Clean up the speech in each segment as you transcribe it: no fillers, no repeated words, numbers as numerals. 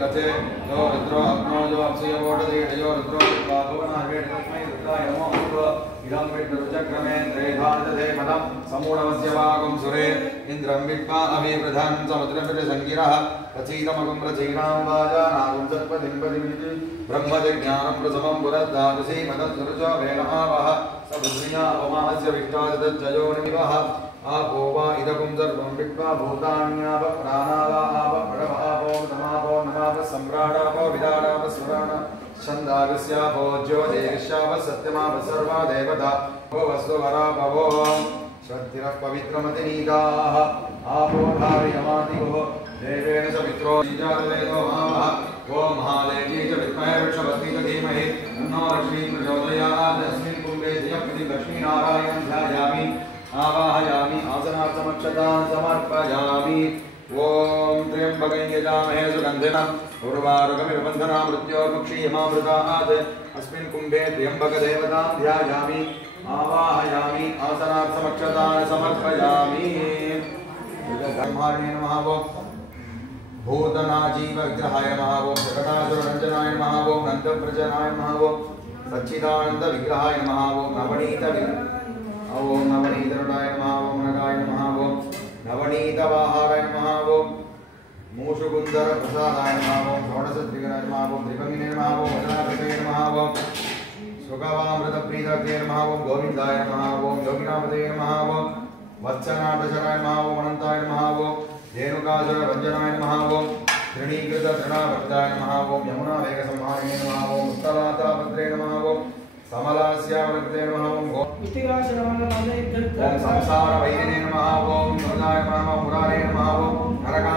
गते यो रुद्रो अग्नो यो अप्सयो वोडदे यो रुद्रो भगवान वेदमय रुद्राय नमो इदं विद्रुचक्रमे त्रेधानदे पदं समूढमस्य वागुं सुरे इन्द्रं विद्वा अभिवृधं समुद्रमिरसङ्गिरः प्रचीतमगुं प्रचीनां वाजानागुं सत्पदिं ब्रह्मज्ञानं प्रसमं पुरद्धातुषी मदत्सुरुचो वेनमावः समुद्रिया अपमास्य विष्टादज्जयो निवः आपो वा इदगुं सर्वं विद्वा भूतान्याव प्राणावा आव पडवापो नमापो नमाप सम्राडापो विदाडाप सुराण छन्दागस्यापो ज्योतिर्ष्याव सत्यमाप सर्वा देवता भो वस्तुवरा भवो श्रद्धिरः पवित्रमतिनीताः आपो धारयमादिवो देवेन च पित्रो बीजातवेदो महावः वो महादेवी च विद्महे वृक्षवस्ति च धीमहि तन्नो लक्ष्मी प्रचोदयात् अस्मिन् कुम्भे धियः लक्ष्मीनारायणं ध्यायामि आवाहयामि आसनार्थमक्षतां समर्पयामि ओम त्र्यंबकं यजामहे सुगन्धिनं उर्वारुकमिव बन्धना मृत्योर्मुक्षीयमामृतात् अस्मिन् कुम्भे त्र्यंबकदेवतां ध्यायामि आवाहयामि आसनार्थमक्षतां समर्पयामि ब्रह्माण्ये नमः वो भूतनाजीव विग्रहाय नमः वो जगदासुररञ्जनाय नमः वो नन्दप्रजनाय नमः वो सच्चिदानन्द विग्रहाय नमः वो नवनीत ओम नवनीतरुडाय नमः ओम नगाय नमः ओम नवनीतवाहाराय नमः ओम मूषुकुन्दर प्रसादाय नमः ओम षोडशत्रिगणाय नमः ओम त्रिभंगिने नमः ओम वदनाकृते नमः ओम सुगवामृतप्रीतये नमः ओम गोविन्दाय नमः ओम योगिनामते नमः ओम वत्सनाटशराय नमः ओम अनन्ताय नमः ओम धेनुकासुरभञ्जनाय नमः ओम तृणीकृततृणावर्ताय नमः ओम यमुनावेगसंहारिणे नमः ओम उत्तराताभद्रे नमः ओम समलास्यावृते नमः ओम ओम संसार वैरिणे नमः ओम नमः नमः मुरारे नमः ओम नरका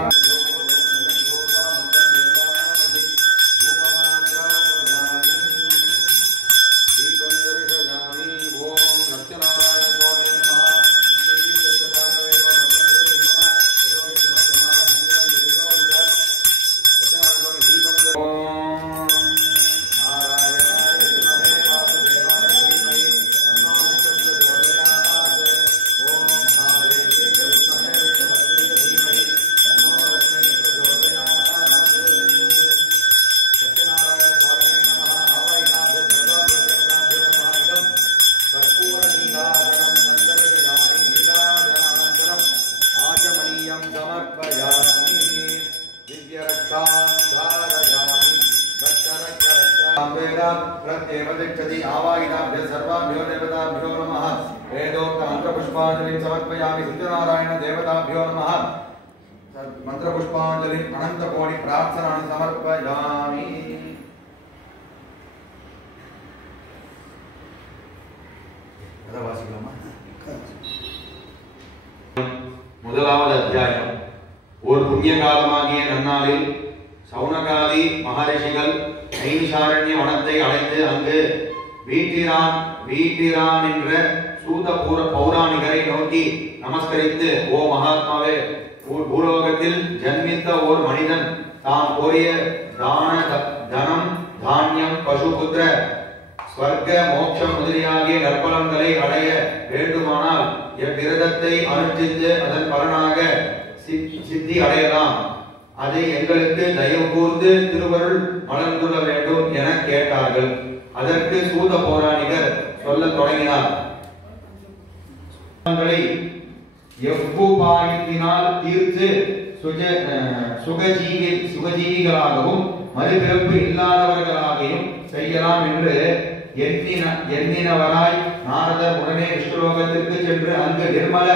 समर्पयामि सिद्धनारायण देवताभ्यो नमः मंत्रपुष्पांजलि अनंतकोटि प्रार्थनानि समर्पयामि முதலாவது அத்தியாயம் ஒரு புண்ணிய காலமாகிய நன்னாளில் சௌனகாதி மகரிஷிகள் நைமிஷாரண்ய வனத்தை அடைந்து அங்கு வீட்டிரான் என்ற சூத பௌராணிகரை நோக்கி நமஸ்கரித்து ஓ மகாத்மாவே பூலோகத்தில் ஜன்மித்த ஓர் மனிதன் தான் கோரிய தனம் தானியம் பசுபுத்திர ஸ்வர்க்க மோட்சம் முதலியாகிய நற்பலன்களை அடைய வேண்டுமானால் எவ்விரதத்தை அனுஷ்டித்து அதன் பலனாக சித்தி அடையலாம். அதை எங்களுக்கு தயவு கூர்ந்து திருவருள் மலர்ந்துள்ள வேண்டும் என கேட்டார்கள். அதற்கு சூத பௌராணிகர் சொல்லத் தொடங்கினார். எவ்வுபாயத்தினால் தீர்த்து சுகஜீவிகளாகவும் மறுபிறப்பு இல்லாதவர்களாகவும் செய்யலாம் என்று எண்ணினவராய் நாரதர் உடனே விஷ்ணுலோகத்திற்கு சென்று அங்கு நிர்மல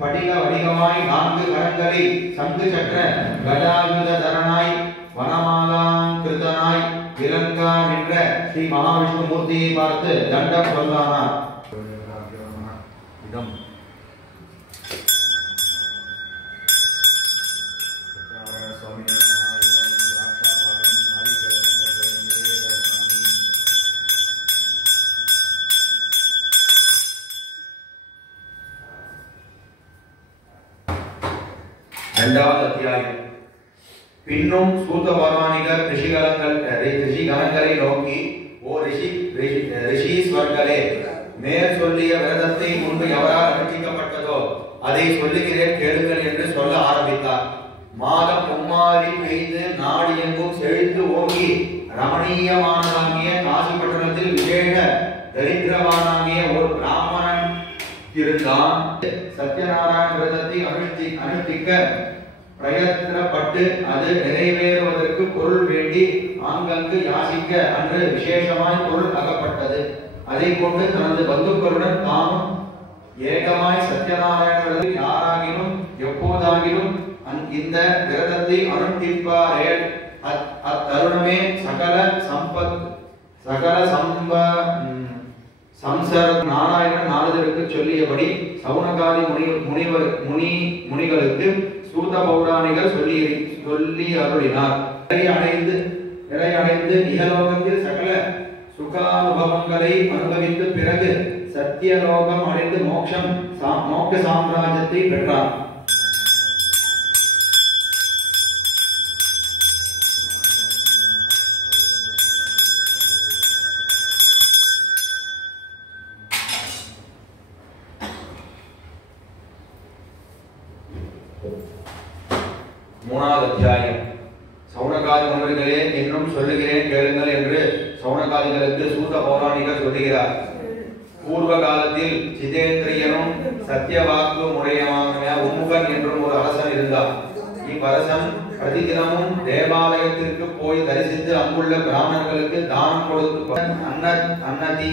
படிக வடிவமாய் 4 கரங்களை சங்கு சக்கர கதாயுததரனாய் வனமாலாங்கிருதனாய் இலங்கா என்ற ஸ்ரீ மகாவிஷ்ணு மூர்த்தியை பார்த்து தண்டம் சொன்னார். இரண்டாவது அத்தியாயம். பின்னும் சூத பௌராணிகர் ரிஷிகணங்களை நோக்கி ஓ ரிஷீஸ்வர்களே, மேற் சொல்லிய விரதத்தை முன்பு எவரால் அனுஷ்டிக்கப்பட்டதோ அதை சொல்லுகிறேன் கேளுங்கள் என்று சொல்ல ஆரம்பித்தார். மாதம் மும்மாறி பெய்து நாடு எங்கும் எங்கும் செழித்து ஓங்கி ரமணீயமானதாகிய காசி பட்டணத்தில் விவேக தரித்திரவானாகிய ஒரு பிராமணன் இருந்தான். சத்யநாராயண விரதத்தை அனுஷ்டிக்க பிரயத்தனப்பட்டு அது நிறைவேறுவதற்கு பொருள் வேண்டி ஆங்கங்கு யாசிக்க அன்று விசேஷமாய் பொருள் அகப்பட்டது. அதை கொண்டு தனது பந்துக்களுடன் தாமும் ஏகமாய் சத்யநாராயண விரதத்தில் யாராகிலும் எப்போதாகிலும் இந்த விரதத்தை அனுஷ்டிப்பாரே அத்தருணமே சகல சம்சர நாராயணன் நாரதருக்கு சொல்லியபடி சவுனகாதி முனிகளுக்கு சூத பௌராணிகர் சொல்லி அருளினார். நிலை அடைந்து இகலோகத்தில் சகல சுகானுபவங்களை அனுபவித்து பிறகு சத்தியலோகம் அடைந்து மோட்ச சாம்ராஜ்யத்தை பெற்றார். மூணாவது அத்தியாயம். சவுனகாதி முனிவர்களே, இன்னும் சொல்லுகிறேன் கேளுங்கள் என்று சவுனகாதிகளுக்கு சூத பௌராணிகர் சொல்லுகிறார். பூர்வ காலத்தில் சிதேந்திரியனும் சத்தியவாக்கு முறையமான உம்முகன் என்றும் ஒரு அரசன் இருந்தார். இவ்வரசன் பிரதிதினமும் தேவாலயத்திற்கு போய் தரிசித்து அங்குள்ள பிராமணர்களுக்கு தானம் கொடுத்து அன்னதி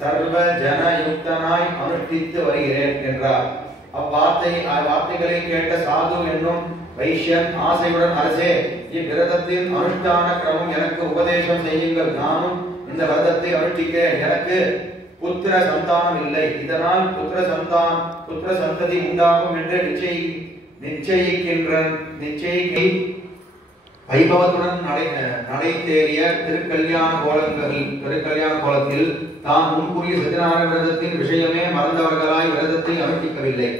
சர்வ ஜனயுக்தனாய் அனுஷ்டித்து வருகிறேன் என்றார். அவ்வார்த்தைகளை கேட்ட சாது என்னும் வைஷ்யன் ஆசையுடன், அரசே, இவ்விரதத்தின் அனுஷ்டான கிரமம் எனக்கு உபதேசம் செய்யுங்கள். நானும் இந்த விரதத்தை அனுஷ்டிக்க எனக்கு புத்திர சந்தானம் இல்லை. இதனால் புத்திர சந்ததி உண்டாகும் என்று நிச்சயிக்க வைபவத்துடன் நடை தேறிய திருக்கல்யாண கோலத்தில் தாம் முன்கூறிய சத்யநாராயண விரதத்தின் விஷயமே மறந்தவர்களாய் விரதத்தை அனுஷ்டிக்கவில்லை.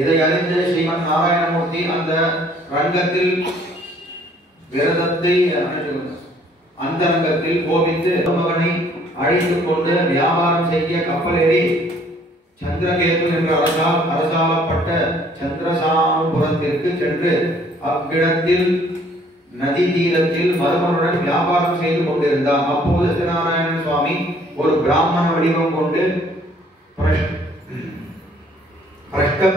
இதை அறிந்து ஸ்ரீமன் நாராயணமூர்த்தி அந்த ரங்கத்தில் விரதத்தை அந்தரங்கத்தில் கோபித்து மகனை அழைத்துக் கொண்டு வியாபாரம் செய்ய கப்பலேறி சந்திரகேது என்ற அரசாளப்பட்ட சந்திரசானுபுரத்திற்கு சென்று அவ்விடத்தில் நதி தீரத்தில் மருமனுடன் வியாபாரம் செய்து கொண்டிருந்தார். அப்போது சத்யநாராயண சுவாமி ஒரு பிராமண வடிவம் கொண்டு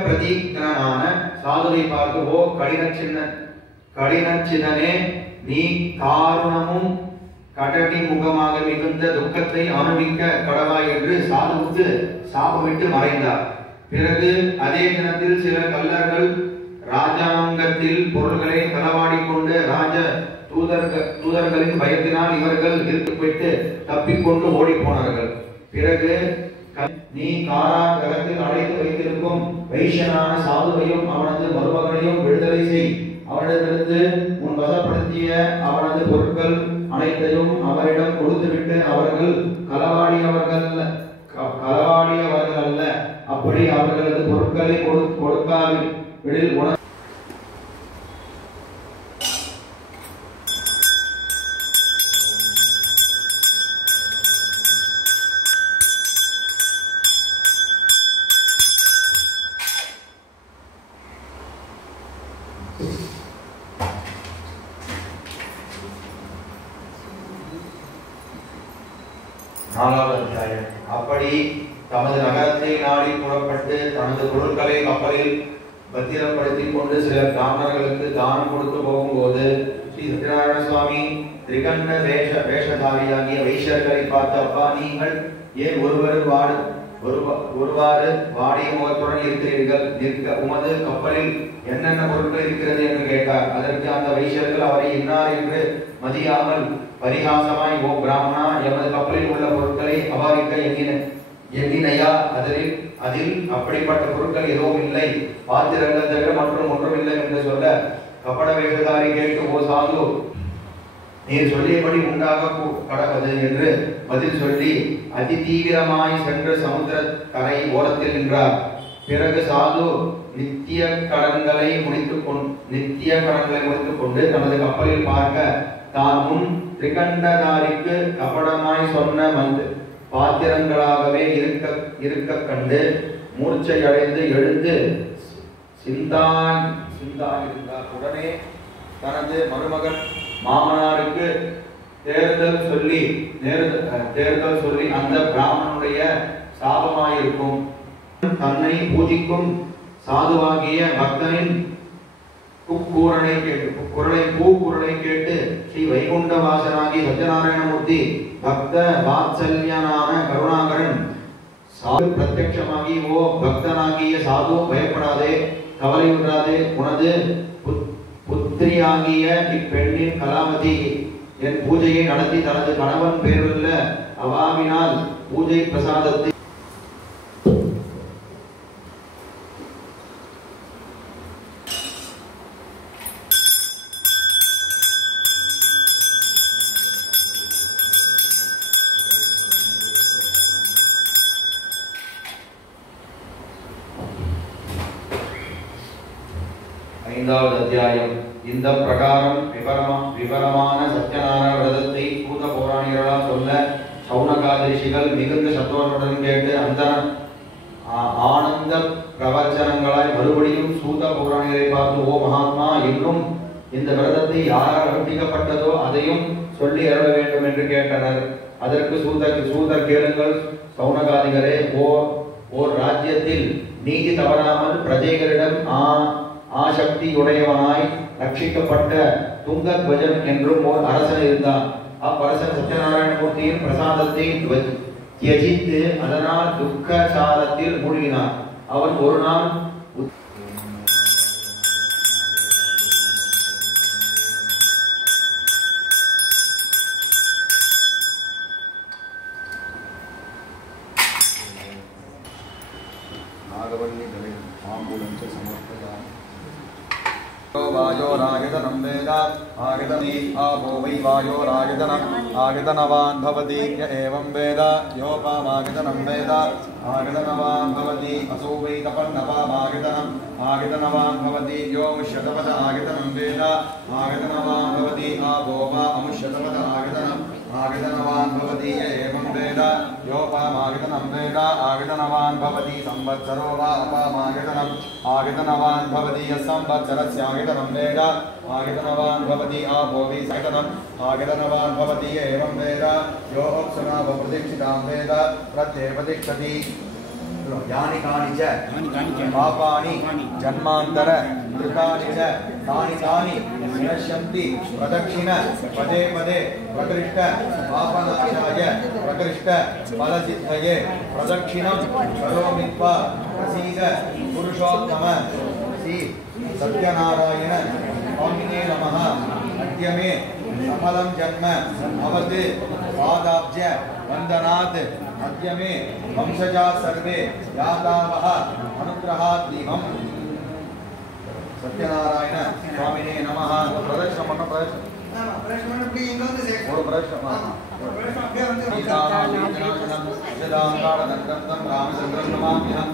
பிரதிகனான சாதுவை பார்த்து, ஓ கடினச்சிதனே, நீ காரணமும் கடடி முகமாக மிகுந்த துக்கத்தை அனுபவிக்க கடவாய் என்று சாதுவுக்கு சாபமிட்டு மறைந்தார். பிறகு அதே தினத்தில் சில கள்ளர்கள் ராஜாங்கத்தில் பொருள்களை களவாடிக்கொண்டு ராஜ தூதர்களின் பயத்தினால் இவர்கள் இழுத்துப்பட்டு தப்பிக்கொண்டு ஓடி போனார்கள். பிறகு நீ காராகிரகத்தில் அடைத்து வைத்திருக்கும் வைஷ்யனான சாதுவையும் அவனது மருமகனையும் விடுதலை செய். அவனிடமிருந்து உன் வசப்படுத்திய அவனது பொருட்கள் அனைத்தையும் அவரிடம் கொடுத்துவிட்டு அவர்கள் களவாடியவர்கள் அல்ல. அப்படி அவர்களது பொருட்களை கொடுக்காவிடில் உணர்வு அப்படி தமது நகரத்தை நாடி புறப்பட்டு தனது பொருட்களை கப்பலில் பத்திரப்படுத்திக் கொண்டு சில பிராமணர்களுக்கு தானம் கொடுத்து போகும்போது ஸ்ரீ சத்யநாராயண சுவாமி திரிகண்ட வேஷதாரியாகிய வைஷ்யர்களை பார்த்து, அப்பா, நீங்கள் ஏன் ஒருவாறு வாடிய முகத்துடன் இருக்கிறீர்கள்? உமது கப்பலில் என்னென்ன பொருட்கள் இருக்கிறது என்று கேட்டார். அதற்கு அந்த வைஷ்யர்கள் அவரை இன்னார் என்று மதியாமல் பரிகாசமாய், ஓ பிராமணா, எமது கப்பலில் உள்ள பொருட்களை அபாரிக்க எண்ணினையா? அதில் அப்படிப்பட்ட பொருட்கள் எதுவும் இல்லை, பாத்திரங்கள் தவிர மற்றும் ஒன்றும் இல்லை என்று சொல்ல, கப்பட வேஷதாரி கேட்டு, ஓ சாது, நீர் சொல்லியபடி உண்டாக கடவது என்று பதில் சொல்லி அதி தீவிரமாய் சென்று சமுத்திர கரை ஓரத்தில் நின்றார். பிறகு சாது நித்திய கடன்களை முடித்துக் கொண்டு தனது கப்பலில் பார்க்க தான் முன் திரிகண்டதாரிக்கு கபடமாய் சொன்ன பாத்திரங்களாகவே இருக்க கண்டு மூர்ச்சை அடைந்து எழுந்து சிந்தாயிருந்தார். உடனே தனது மருமகன் மாமனாருக்கு தேர்தல் சொல்லி அந்த பிராமணனுடைய சாபமாயிருக்கும். தன்னை பூஜிக்கும் சாதுவாகிய பக்தனின் கூக்குரலை கேட்டு ஸ்ரீ வைகுண்ட வாசனாகி சத்யநாராயணமூர்த்தி பக்த வாத்சல்யனான கருணாகரன் சாது பிரத்யட்சமாகி, ஓ பக்தனாகிய சாது, பயப்படாதே, கவலையுறாதே. உனது புத்திரியாகிய இப்பெண்ணின் கலாவதி என் பூஜையை நடத்தி தனது கணவன் பேருள்ள அவாவினால் பூஜை பிரசாதத்தை ஐந்தாவது அத்தியாயம். இந்த பிரகாரம் விவரமான சத்யநாராயண விரதத்தை பூத பௌராணிகளால் சொல்ல சௌனகாதி ரிஷிகள் மிகுந்த சத்தோஷத்துடன் கேட்டு அந்த ஆனந்த பிரவச்சனங்களாய் மறுபடியும் சூத பௌராணிகரை பார்த்து, ஓ மகாத்மா, இன்னும் இந்த விரதத்தை யாரால் அனுஷ்டிக்கப்பட்டதோ அதையும் சொல்லி அருள வேண்டும் என்று கேட்டனர். அதற்கு சூதர் கேளுங்கள் சௌனகாதிகளே, ஓர் ராஜ்யத்தில் நீதி தவறாமல் பிரஜைகளிடம் ஆசக்தியுடையவனாய் ரட்சிக்கப்பட்ட துங்கத்வஜன் என்றும் ஓர் அரசன் இருந்தான். அப்பரசன் சத்யநாராயணமூர்த்தியின் பிரசாதத்தை தியஜித்து அதனால் துக்கசாரத்தில் மூழ்கினான். அவன் ஒரு நாள் वायोरायतनं वेद आयतनी आपो वै वायोरायतनम् आयतनवान् भवति य एवं वेद योपामायतनं वेद आयतनवान् भवति असो वै तपन्नपामायतनम् आयतनवान् भवति यो मुष्यतपद आयतनं वेद आयतनवान् भवति आपोपा अमुष्यतपद आयतनम् आयतनवान् भवति य एवं वेद योपामायतनं वेद आयतनवान् भवति संवत्सरो वा अपामायतनम् आयतनवान् भवति यः संवत्सरस्यायतनं वेद आयतनवान् भवति आपो वै सायतनम् आयतनवान् भवति य एवं वेद यो अप्सुनाव प्रतीक्षितां वेद प्रत्येवतिष्ठति यानि कानि च पापानि जन्मान्तर कृतानि च तानि तानि विनश्यन्ति प्रदक्षिण पदे पदे प्रकृष्ट पापनाशाय प्रकृष्ट फलसिद्धये प्रदक्षिणं करोमि त्वा प्रसीद पुरुषोत्तम श्री सत्यनारायण स्वामिने नमः। अद्य मे सफलं जन्म भवत् पादाब्ज वन्दनात् अद्य मे वंशजा सर्वे यातावः अनुग्रहाद्दीहम्। सत्यनारायण स्वामिने नमः। प्रदक्षिणं रामचंद्रं नमाम्यहम्।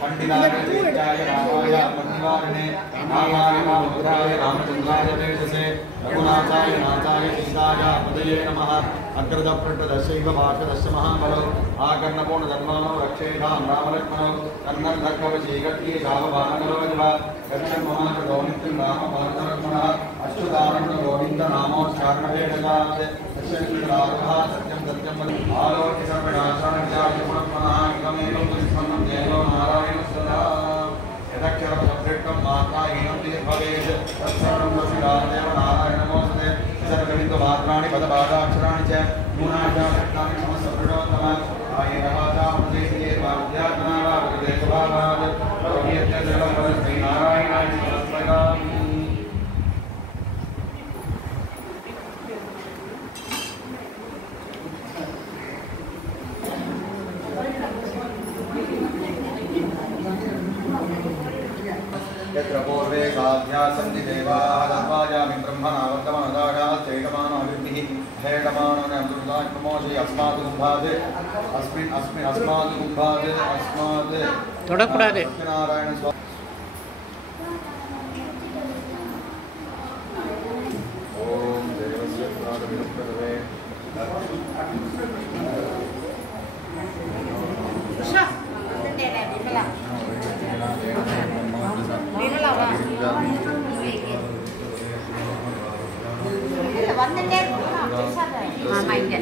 पंडिताय रामाय पन्निवारिणे नामाय मुद्राय रामचंद्राय तेजसे रघुनाथाय नाथाय सीताय पदये नमः। अग्रदपृष्ठदशैव भाषदश महाबलो आकर्णपूर्णधर्माणो रक्षेधां रामलक्ष्मणौ कन्नर्धकवचीकट्ये शावभानकरोजव गच्छन्महाकृतोनित्यं रामपादरत्मनः अच्युतानन्दगोविन्दनामोच्चारणवेदकात् दशमीरागः सत्यं सत्यं आलोक्य सर्वनाशान्यायपुनः इदमेकं दुष्मन्नं जयो नारायणस्तदा यदक्षरपदपृष्ठं मात्राहीनं भवेत् तत्सर्वं वसिरादेव नारायणमोऽस्तुते सर्वगणितमात्राणि पदपादाक्षराणि च न्यूनाचारक्षराणि समस्तप्रणोत्तम आयेनवाचाप्रदेशे वाद्यात्मनावाप्रदेशभावात् भवतीत्यजलं परस्मै नारायणाय नमस्कारामि। यत्र पूर्वे साध्यासन्ति देवाः तद्वाजामि ब्रह्मणा वर्तमानदागाः चैतमानाभिर्भिः हेतमानोऽनमृतात्मोषि अस्मात् कुम्भात् अस्मात् कुम्भात् अस्मात् सत्यनारायण स्वामी ॐ देवस्य प्रातविष्णवे வந்துட்டே இருக்கு ஆமா இங்க